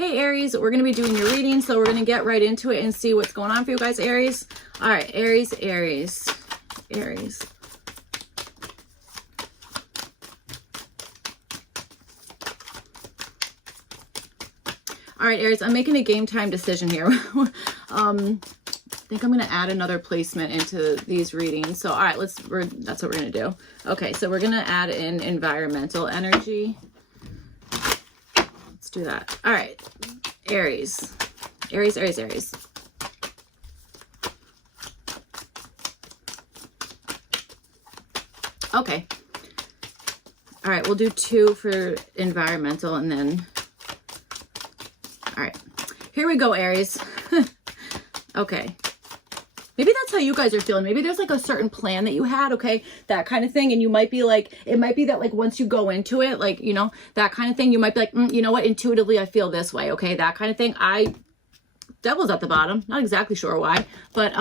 Hey Aries, we're going to be doing your reading, so we're going to get right into it and see what's going on for you guys, Aries. All right, Aries. All right, Aries, I'm making a game time decision here. I think I'm going to add another placement into these readings. So, all right, that's what we're going to do. Okay, so we're going to add in environmental energy. Let's do that. All right, Aries. Okay. All right, we'll do 2 for environmental and then... All right, here we go, Aries. Okay. Maybe that's how you guys are feeling. Maybe there's like a certain plan that you had, okay? That kind of thing. And you might be like, it might be that like once you go into it, like, you know, that kind of thing, you might be like, you know what, intuitively I feel this way, okay? That kind of thing. Devil's at the bottom. Not exactly sure why, but,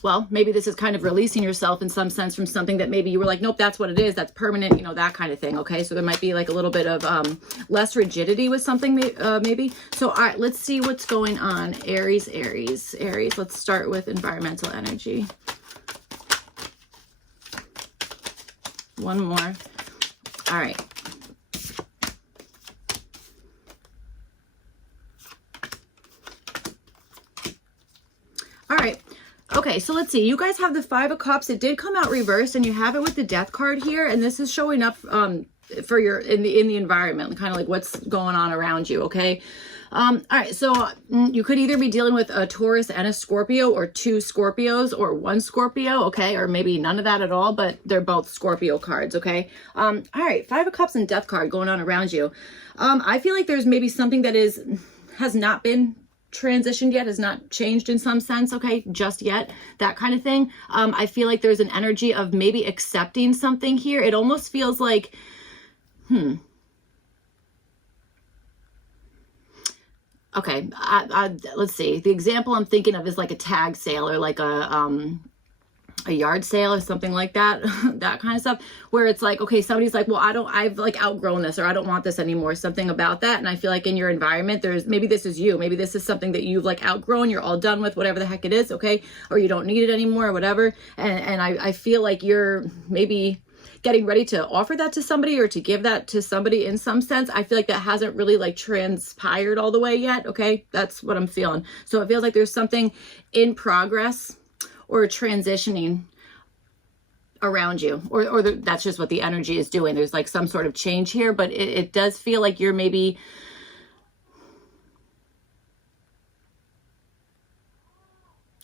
well, maybe this is kind of releasing yourself in some sense from something that maybe you were like, nope, that's what it is. That's permanent, you know, that kind of thing. Okay. So there might be like a little bit of less rigidity with something maybe. So, all right, let's see what's going on. Aries. Let's start with environmental energy. One more. All right. All right. Okay, so let's see. You guys have the 5 of Cups. It did come out reversed, and you have it with the Death card here, and this is showing up for your in the environment, kind of like what's going on around you. Okay. All right. So you could either be dealing with a Taurus and a Scorpio, or 2 Scorpios, or 1 Scorpio. Okay, or maybe none of that at all, but they're both Scorpio cards. Okay. All right. 5 of Cups and Death card going on around you. I feel like there's maybe something that has not been transitioned yet, has not changed in some sense, okay, just yet, that kind of thing. I feel like there's an energy of maybe accepting something here. It almost feels like, okay, let's see. The example I'm thinking of is like a tag sale or like a yard sale or something like that, that kind of stuff, where it's like, okay, somebody's like, well, I've like outgrown this, or I don't want this anymore, something about that. And I feel like in your environment, maybe this is you, maybe this is something that you've like outgrown, you're all done with, whatever the heck it is, okay, or you don't need it anymore or whatever. And I feel like you're maybe getting ready to offer that to somebody, or to give that to somebody in some sense. I feel like that hasn't really like transpired all the way yet, okay? That's what I'm feeling. So it feels like there's something in progress or transitioning around you, or that's just what the energy is doing. There's like some sort of change here, but it does feel like you're maybe,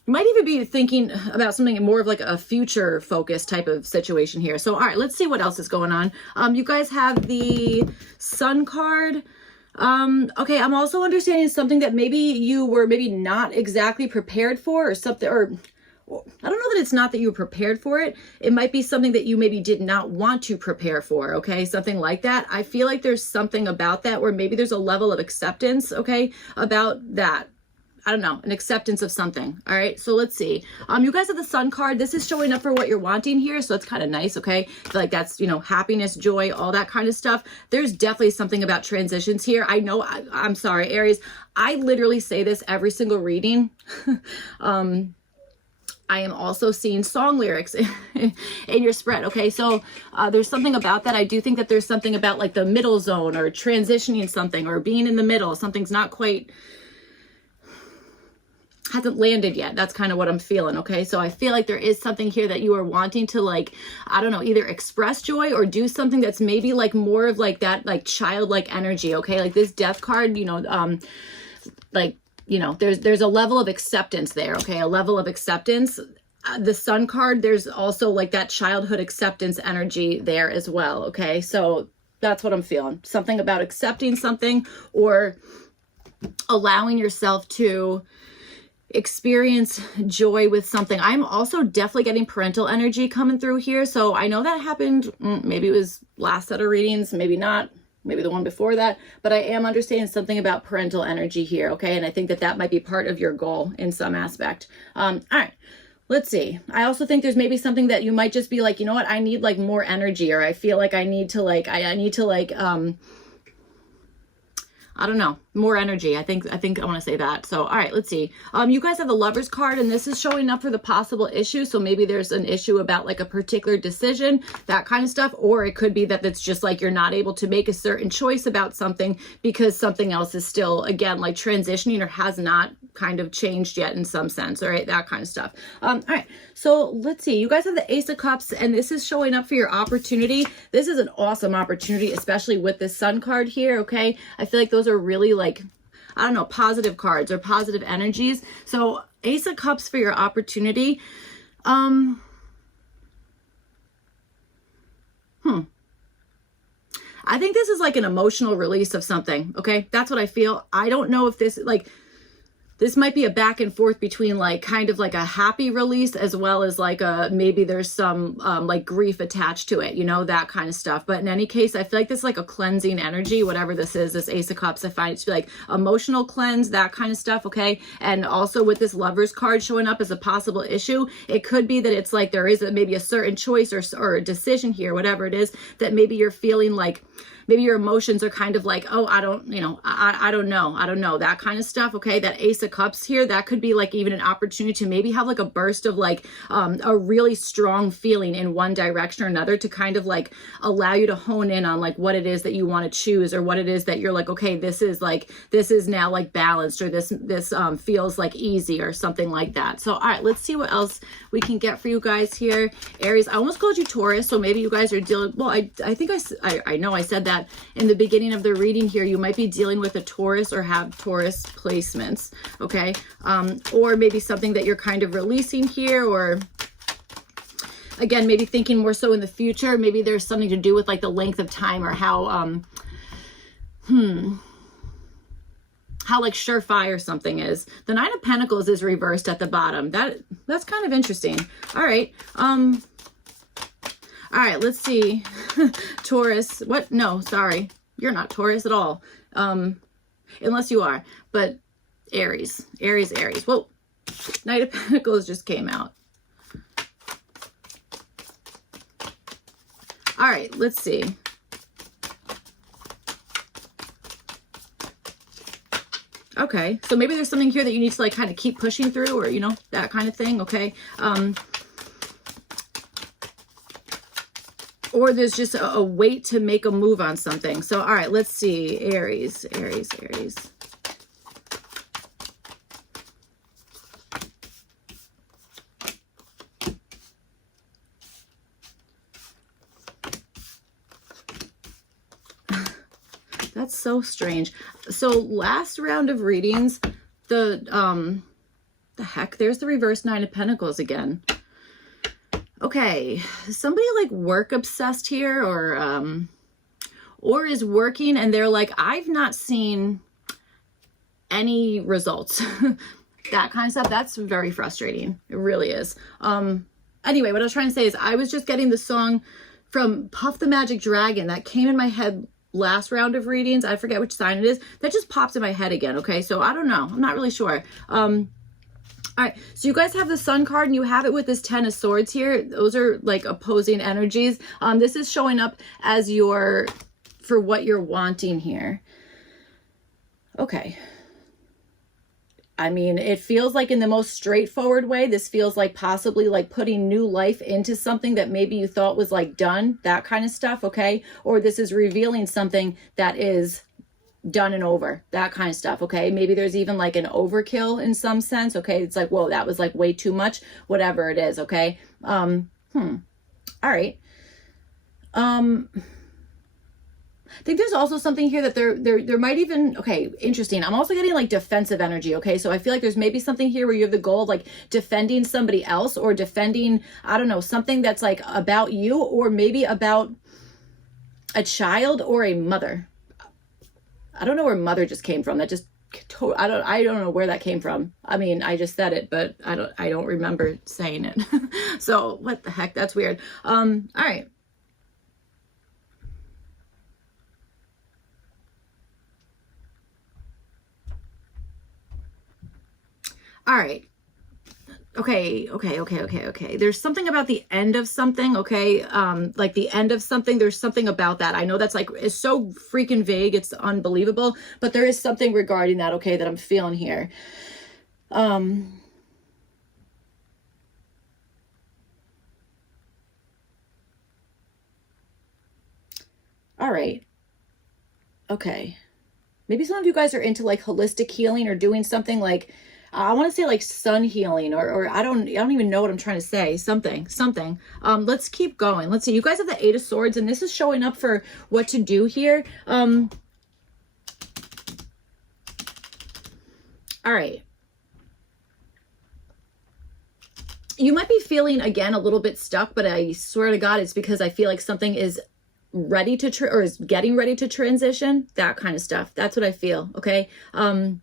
you might even be thinking about something more of like a future focused type of situation here. So, all right, let's see what else is going on. You guys have the Sun card. Okay, I'm also understanding something that maybe you were maybe not exactly prepared for, or something, or I don't know that it's not that you were prepared for it. It might be something that you maybe did not want to prepare for, okay? Something like that. I feel like there's something about that where maybe there's a level of acceptance, okay, about that. I don't know, an acceptance of something. All right, so let's see. You guys have the Sun card. This is showing up for what you're wanting here, so it's kind of nice, okay? I feel like that's, you know, happiness, joy, all that kind of stuff. There's definitely something about transitions here. I know, I'm sorry, Aries. I literally say this every single reading. I am also seeing song lyrics in your spread. Okay, so there's something about that. I do think that there's something about like the middle zone, or transitioning something, or being in the middle. Something's not quite, hasn't landed yet. That's kind of what I'm feeling. Okay, so I feel like there is something here that you are wanting to, like, I don't know, either express joy or do something that's maybe like more of like that, like childlike energy. Okay, like this Death card, you know, like, you know, there's a level of acceptance there, okay? A level of acceptance. The Sun card, there's also like that childhood acceptance energy there as well, okay? So that's what I'm feeling. Something about accepting something, or allowing yourself to experience joy with something. I'm also definitely getting parental energy coming through here. So I know that happened, maybe it was last set of readings, maybe not. Maybe the one before that, but I am understanding something about parental energy here, okay? And I think that that might be part of your goal in some aspect. All right, let's see. I also think there's maybe something that you might just be like, you know what, I need like more energy, or I feel like I need to like, I need to like, I don't know, more energy. I think I want to say that. So, all right, let's see. You guys have the Lovers card, and this is showing up for the possible issue. So maybe there's an issue about like a particular decision, that kind of stuff. Or it could be that it's just like you're not able to make a certain choice about something because something else is still, again, like transitioning or has not kind of changed yet in some sense. All right, that kind of stuff. All right, so let's see. You guys have the Ace of Cups, and this is showing up for your opportunity. This is an awesome opportunity, especially with this Sun card here, okay? I feel like those are really like, I don't know, positive cards or positive energies. So Ace of Cups for your opportunity. I think this is like an emotional release of something, okay? That's what I feel. I don't know if this, like, this might be a back and forth between like kind of like a happy release as well as like a, maybe there's some like grief attached to it, you know, that kind of stuff. But in any case, I feel like this is like a cleansing energy, whatever this is, this Ace of Cups, I find it to be like emotional cleanse, that kind of stuff, okay? And also with this Lovers card showing up as a possible issue, it could be that it's like there is maybe a certain choice or a decision here, whatever it is, that maybe you're feeling like, maybe your emotions are kind of like, oh, I don't, you know, I don't know, that kind of stuff, okay? That Ace of Cups here, that could be like even an opportunity to maybe have like a burst of like a really strong feeling in one direction or another to kind of like allow you to hone in on like what it is that you want to choose, or what it is that you're like, okay, this is now like balanced, or this feels like easy or something like that. So, all right, let's see what else we can get for you guys here. Aries, I almost called you Taurus, so maybe you guys are dealing, well, I think I know I said that in the beginning of the reading here. You might be dealing with a Taurus or have Taurus placements, okay? Or maybe something that you're kind of releasing here, or again, maybe thinking more so in the future. Maybe there's something to do with like the length of time, or how like surefire something is. The Nine of Pentacles is reversed at the bottom. That's kind of interesting. All right. All right, let's see. Taurus. What? No, sorry. You're not Taurus at all. Unless you are. But Aries. Aries. Whoa. Knight of Pentacles just came out. All right, let's see. Okay, so maybe there's something here that you need to like kind of keep pushing through, or, you know, that kind of thing, okay? Or there's just a wait to make a move on something. So, all right, let's see. Aries. That's so strange. So last round of readings, the heck, there's the reverse Nine of Pentacles again. Okay, somebody like work obsessed here, or is working and they're like, I've not seen any results. That kind of stuff. That's very frustrating. It really is. Anyway, what I was trying to say is I was just getting the song from Puff the Magic Dragon that came in my head last round of readings. I forget which sign it is. That just pops in my head again. Okay, so I don't know. I'm not really sure. All right, so you guys have the Sun card, and you have it with this Ten of Swords here. Those are like opposing energies. This is showing up as for what you're wanting here. Okay. I mean, it feels like in the most straightforward way, this feels like possibly like putting new life into something that maybe you thought was like done, that kind of stuff, okay? Or this is revealing something that is done and over, that kind of stuff, okay? Maybe there's even like an overkill in some sense, okay? It's like, whoa, that was like way too much, whatever it is, okay? All right. I think there's also something here that there might even, okay, interesting. I'm also getting like defensive energy, okay? So I feel like there's maybe something here where you have the goal of like defending somebody else, or defending, I don't know, something that's like about you, or maybe about a child or a mother. I don't know where mother just came from. That just, I don't know where that came from. I mean, I just said it, but I don't remember saying it. So what the heck? That's weird. All right. All right. Okay. There's something about the end of something, okay? Like the end of something, there's something about that. I know that's like, it's so freaking vague, it's unbelievable, but there is something regarding that, okay, that I'm feeling here. All right. Okay. Maybe some of you guys are into like holistic healing or doing something like, I want to say like sun healing or I don't even know what I'm trying to say. Something. Let's keep going. Let's see. You guys have the Eight of Swords, and this is showing up for what to do here. All right. You might be feeling again a little bit stuck, but I swear to God, it's because I feel like something is ready to or is getting ready to transition, that kind of stuff. That's what I feel. Okay. I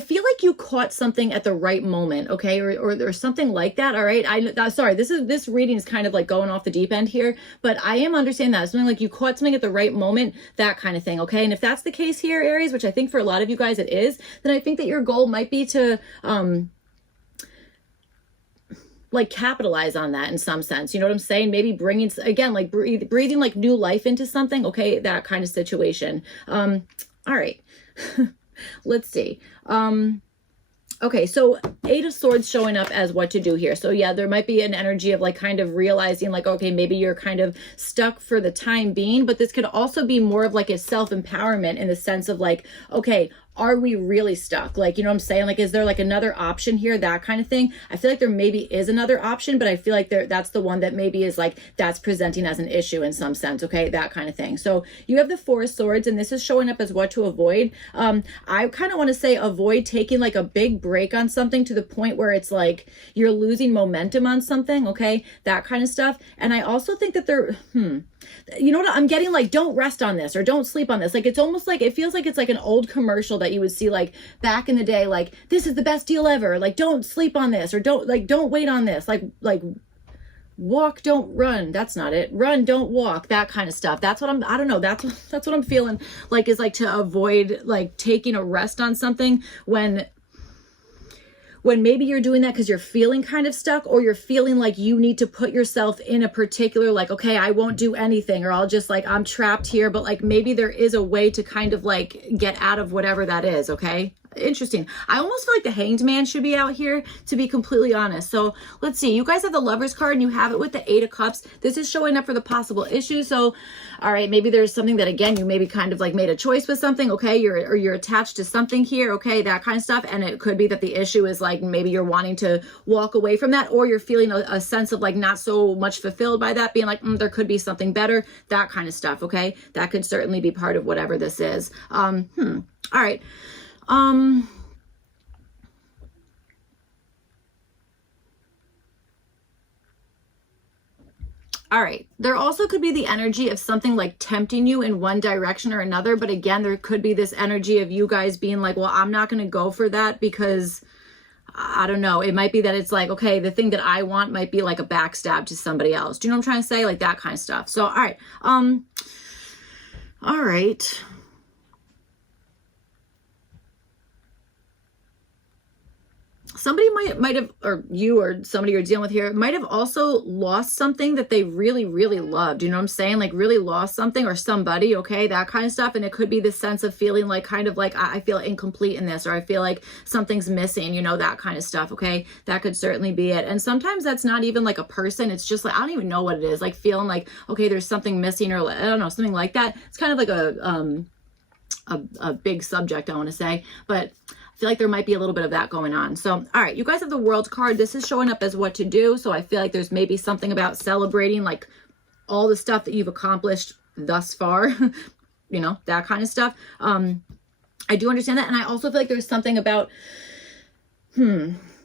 feel like you caught something at the right moment, okay, or something like that. All right, sorry, this reading is kind of like going off the deep end here, but I am understanding that something like you caught something at the right moment, that kind of thing, okay. And if that's the case here, Aries, which I think for a lot of you guys it is, then I think that your goal might be to like capitalize on that in some sense. You know what I'm saying? Maybe bringing again, like breathing like new life into something, okay, that kind of situation. All right. Let's see. Okay, so Eight of Swords showing up as what to do here. So yeah, there might be an energy of like kind of realizing like, okay, maybe you're kind of stuck for the time being, but this could also be more of like a self-empowerment in the sense of like, okay, are we really stuck? Like, you know what I'm saying? Like, is there like another option here? That kind of thing. I feel like there maybe is another option, but I feel like that's the one that maybe is like, that's presenting as an issue in some sense. Okay. That kind of thing. So you have the Four of Swords, and this is showing up as what to avoid. I kind of want to say avoid taking like a big break on something to the point where it's like you're losing momentum on something. Okay. That kind of stuff. And I also think that you know what I'm getting, like, don't rest on this or don't sleep on this. Like, it's almost like, it feels like it's like an old commercial that you would see like back in the day, like, this is the best deal ever. Like, don't sleep on this, or don't wait on this. Like walk, don't run. That's not it. Run, don't walk. That kind of stuff. That's what I don't know. That's what I'm feeling like, is like to avoid like taking a rest on something when maybe you're doing that because you're feeling kind of stuck, or you're feeling like you need to put yourself in a particular, like, okay, I won't do anything, or I'll just like, I'm trapped here, but like maybe there is a way to kind of like get out of whatever that is. Okay. Interesting. I almost feel like the Hanged Man should be out here, to be completely honest. So let's see. You guys have the Lover's card, and you have it with the Eight of Cups. This is showing up for the possible issues. So, all right, maybe there's something that, again, you maybe kind of like made a choice with something. Okay, you're attached to something here. Okay, that kind of stuff. And it could be that the issue is like maybe you're wanting to walk away from that, or you're feeling a sense of like not so much fulfilled by that, being like, there could be something better. That kind of stuff. Okay, that could certainly be part of whatever this is. All right. All right. There also could be the energy of something like tempting you in one direction or another. But again, there could be this energy of you guys being like, well, I'm not going to go for that because I don't know. It might be that it's like, okay, the thing that I want might be like a backstab to somebody else. Do you know what I'm trying to say? Like that kind of stuff. So, all right. All right. Somebody might have, or you or somebody you're dealing with here might have also lost something that they really, really loved. You know what I'm saying? Like really lost something, or somebody, okay, that kind of stuff. And it could be the sense of feeling like kind of like, I feel incomplete in this, or I feel like something's missing, you know, that kind of stuff. Okay. That could certainly be it. And sometimes that's not even like a person. It's just like, I don't even know what it is. Like feeling like, okay, there's something missing, or I don't know, something like that. It's kind of like a big subject, I want to say, but I feel like there might be a little bit of that going on. So, all right, you guys have the World card. This is showing up as what to do. So I feel like there's maybe something about celebrating like all the stuff that you've accomplished thus far, you know, that kind of stuff. I do understand that. And I also feel like there's something about,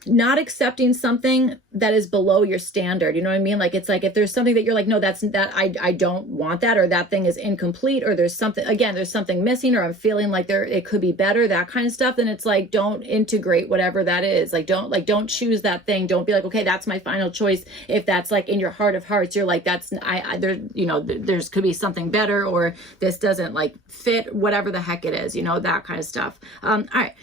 not accepting something that is below your standard. You know what I mean? Like, it's like, if there's something that you're like, no, I don't want that, or that thing is incomplete, or there's something, again, there's something missing, or I'm feeling like it could be better, that kind of stuff. Then it's like, don't integrate whatever that is. Like, don't choose that thing. Don't be like, okay, that's my final choice. If that's like in your heart of hearts, you're like, there, you know, there's could be something better, or this doesn't like fit, whatever the heck it is, you know, that kind of stuff. All right.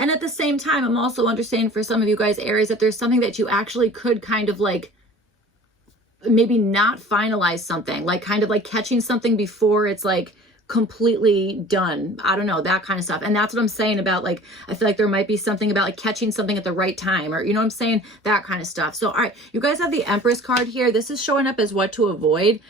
And at the same time, I'm also understanding for some of you guys, Aries, that there's something that you actually could kind of like maybe not finalize something, like kind of like catching something before it's like completely done. I don't know, that kind of stuff. And that's what I'm saying about, like, I feel like there might be something about like catching something at the right time, or, you know what I'm saying? That kind of stuff. So, all right, you guys have the Empress card here. This is showing up as what to avoid.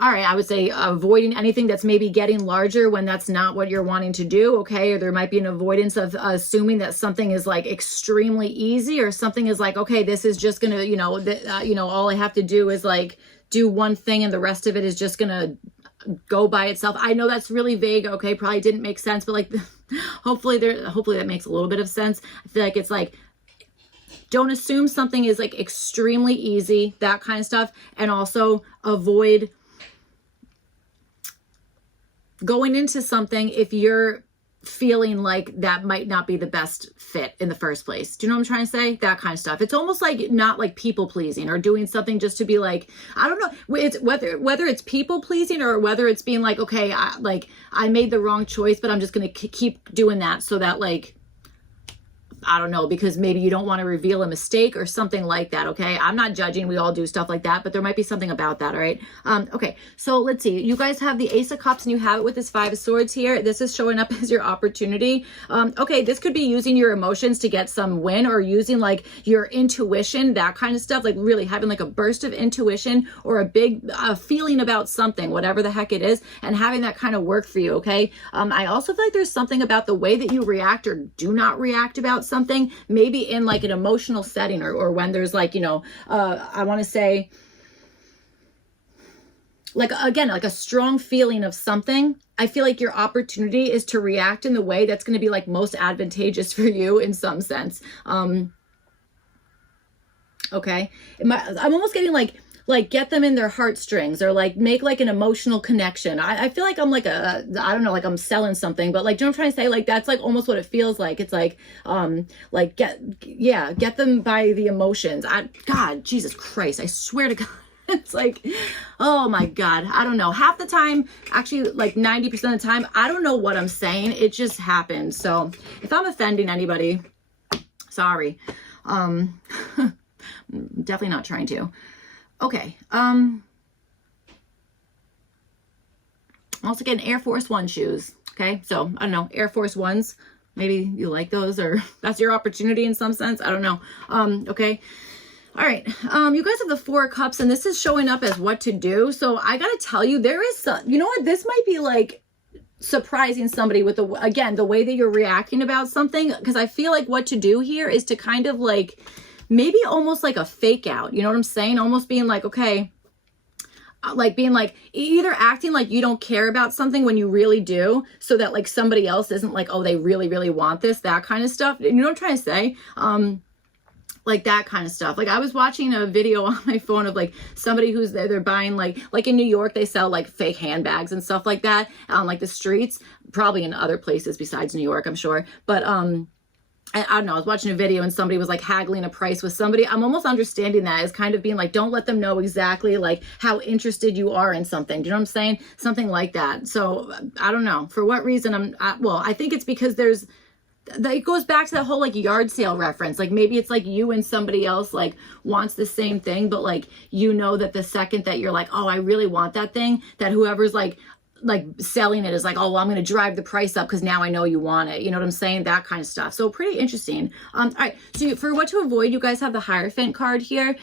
All right, I would say avoiding anything that's maybe getting larger when that's not what you're wanting to do, okay? Or there might be an avoidance of assuming that something is like extremely easy, or something is like, okay, this is just gonna, you know, all I have to do is like do one thing and the rest of it is just gonna go by itself. I know that's really vague, okay? Probably didn't make sense, but like hopefully that makes a little bit of sense. I feel like it's like, don't assume something is like extremely easy, that kind of stuff, and also avoid going into something if you're feeling like that might not be the best fit in the first place. Do you know what I'm trying to say? That kind of stuff. It's almost like not like people pleasing, or doing something just to be like, I don't know, it's whether it's people pleasing, or whether it's being like, okay, I made the wrong choice, but I'm just going to keep doing that so that, like, I don't know, because maybe you don't want to reveal a mistake or something like that, okay? I'm not judging. We all do stuff like that, but there might be something about that, all right? Okay, so let's see. You guys have the Ace of Cups, and you have it with this Five of Swords here. This is showing up as your opportunity. Okay, this could be using your emotions to get some win, or using like your intuition, that kind of stuff, like really having like a burst of intuition, or a big feeling about something, whatever the heck it is, and having that kind of work for you, okay? I also feel like there's something about the way that you react or do not react about something, maybe in like an emotional setting, or when there's like, you know, I want to say like, again, like a strong feeling of something. I feel like your opportunity is to react in the way that's going to be like most advantageous for you in some sense. Okay. I'm almost getting like get them in their heartstrings, or like make like an emotional connection. I feel like I'm like I don't know, like I'm selling something, but like, do you know what I'm trying to say? Like, that's like almost what it feels like. It's like, get them by the emotions. God, Jesus Christ, I swear to God. It's like, oh my God, I don't know. Half the time, actually like 90% of the time, I don't know what I'm saying. It just happens. So if I'm offending anybody, sorry. Definitely not trying to. Okay. I'm also getting Air Force One shoes. Okay. So I don't know, Air Force Ones, maybe you like those, or that's your opportunity in some sense. I don't know. Okay. All right. You guys have the Four of Cups, and this is showing up as what to do. So I got to tell you, there is some, you know what, this might be like surprising somebody with again, the way that you're reacting about something. Cause I feel like what to do here is to kind of like, maybe almost like a fake out. You know what I'm saying? Almost being like, okay, like being like either acting like you don't care about something when you really do, so that like somebody else isn't like, oh, they really, really want this, that kind of stuff. You know what I'm trying to say? Like that kind of stuff. Like I was watching a video on my phone of like somebody who's there, they're buying like in New York, they sell like fake handbags and stuff like that on like the streets, probably in other places besides New York, I'm sure. But, I don't know, I was watching a video and somebody was like haggling a price with somebody. I'm almost understanding that as kind of being like, don't let them know exactly like how interested you are in something. Do you know what I'm saying? Something like that. So I don't know for what reason I think it's because it goes back to that whole like yard sale reference. Like maybe it's like you and somebody else like wants the same thing, but like, you know, that the second that you're like, oh, I really want that thing, that whoever's like selling it is like, oh, well, I'm going to drive the price up because now I know you want it. You know what I'm saying? That kind of stuff. So pretty interesting. All right. So for what to avoid, you guys have the Hierophant card here.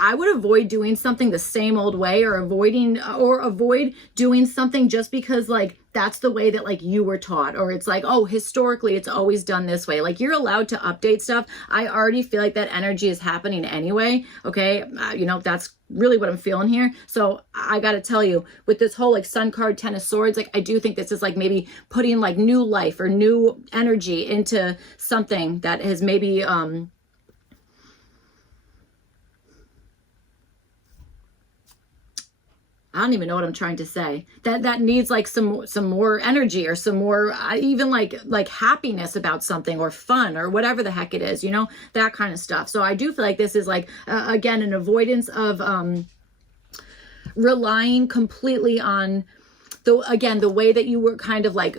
I would avoid doing something the same old way, or avoid doing something just because like that's the way that like you were taught, or it's like, oh, historically it's always done this way. Like, you're allowed to update stuff. I already feel like that energy is happening anyway. Okay. You know, that's really what I'm feeling here. So I got to tell you, with this whole like Sun card, Ten of Swords, like I do think this is like maybe putting like new life or new energy into something that has maybe, I don't even know what I'm trying to say. That needs like some more energy, or some more even like happiness about something, or fun, or whatever the heck it is, you know, that kind of stuff. So I do feel like this is like again, an avoidance of relying completely on the way that you were kind of like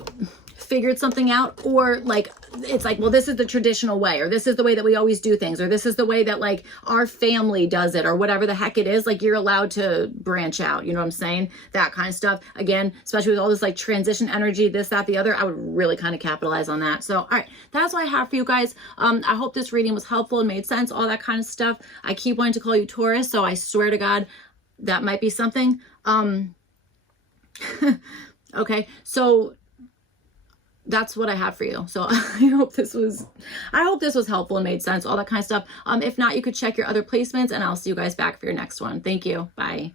figured something out, or like it's like, well, this is the traditional way, or this is the way that we always do things, or this is the way that like our family does it, or whatever the heck it is. Like, you're allowed to branch out, you know what I'm saying? That kind of stuff. Again, especially with all this like transition energy, this, that, the other, I would really kind of capitalize on that. So all right, that's what I have for you guys. I hope this reading was helpful and made sense, all that kind of stuff. I keep wanting to call you Taurus, so I swear to God that might be something. Okay, so that's what I have for you. So I hope this was helpful and made sense, all that kind of stuff. If not, you could check your other placements, and I'll see you guys back for your next one. Thank you. Bye.